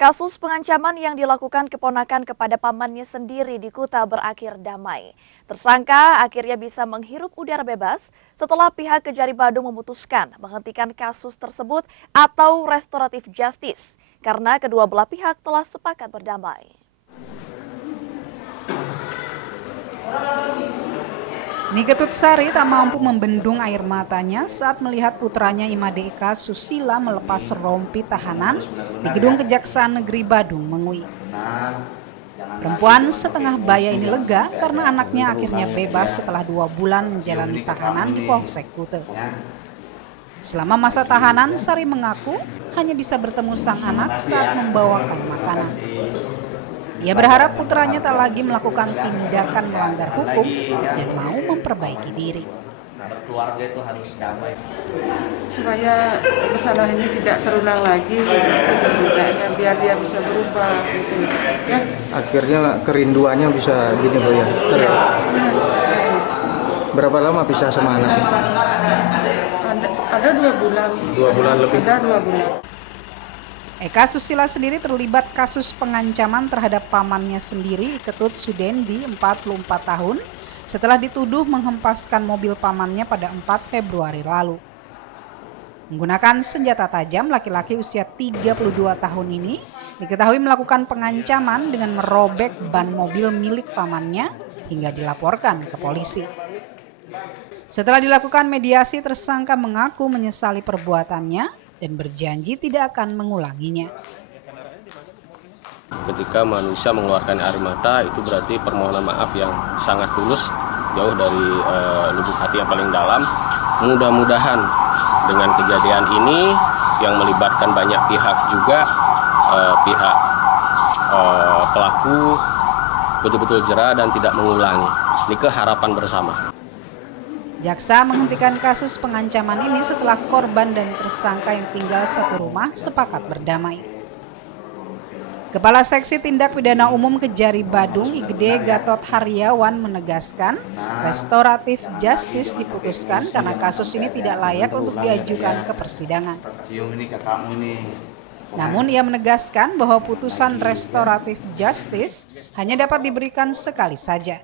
Kasus pengancaman yang dilakukan keponakan kepada pamannya sendiri di Kuta berakhir damai. Tersangka akhirnya bisa menghirup udara bebas setelah pihak Kejari Badung memutuskan menghentikan kasus tersebut atau restoratif justice karena kedua belah pihak telah sepakat berdamai. Niketut Sari tak mampu membendung air matanya saat melihat putranya Imade Eka Susila melepas rompi tahanan di Gedung Kejaksaan Negeri Badung Mengui. Perempuan setengah baya ini lega karena anaknya akhirnya bebas setelah 2 bulan menjalani tahanan di Polsek Kute. Selama masa tahanan, Sari mengaku hanya bisa bertemu sang anak saat membawakan makanan. Ia berharap putranya tak lagi melakukan tindakan melanggar hukum dan mau memperbaiki diri. Berkeluarga itu harus damai. Supaya masalah ini tidak terulang lagi, biar dia bisa berubah. Gitu. Ya. Akhirnya kerinduannya bisa gini Bu ya. Berapa lama pisah sama anak? Ada 2 bulan. 2 bulan lebih. Ada 2 bulan. Eka Susila sendiri terlibat kasus pengancaman terhadap pamannya sendiri, Ketut Sudendi, 44 tahun, setelah dituduh menghempaskan mobil pamannya pada 4 Februari lalu. Menggunakan senjata tajam, laki-laki usia 32 tahun ini diketahui melakukan pengancaman dengan merobek ban mobil milik pamannya hingga dilaporkan ke polisi. Setelah dilakukan mediasi, tersangka mengaku menyesali perbuatannya dan berjanji tidak akan mengulanginya. Ketika manusia mengeluarkan air mata, itu berarti permohonan maaf yang sangat tulus, jauh dari lubuk hati yang paling dalam. Mudah-mudahan dengan kejadian ini yang melibatkan banyak pihak juga, pihak pelaku betul-betul jera dan tidak mengulangi. Ini harapan bersama. Jaksa menghentikan kasus pengancaman ini setelah korban dan tersangka yang tinggal satu rumah sepakat berdamai. Kepala Seksi Tindak Pidana Umum Kejari Badung, Igede Gatot Haryawan menegaskan, restoratif justice diputuskan karena kasus ini tidak layak untuk diajukan ke persidangan. Namun ia menegaskan bahwa putusan restoratif justice hanya dapat diberikan sekali saja.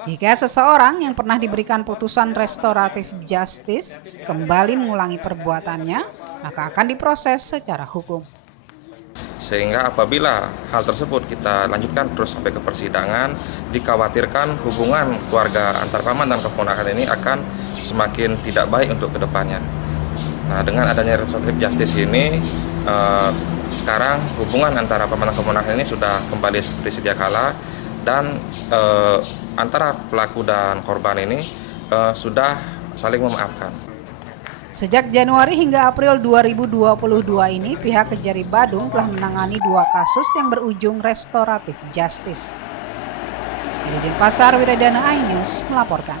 Jika seseorang yang pernah diberikan putusan restoratif justice kembali mengulangi perbuatannya, maka akan diproses secara hukum. Sehingga apabila hal tersebut kita lanjutkan terus sampai ke persidangan, dikhawatirkan hubungan keluarga antar paman dan keponakan ini akan semakin tidak baik untuk kedepannya. Nah, dengan adanya restoratif justice ini, sekarang hubungan antara paman dan keponakan ini sudah kembali seperti sedia kala dan antara pelaku dan korban ini sudah saling memaafkan. Sejak Januari hingga April 2022 ini, pihak Kejari Badung telah menangani 2 kasus yang berujung restoratif justice. Dari Denpasar, Wiradana iNews melaporkan.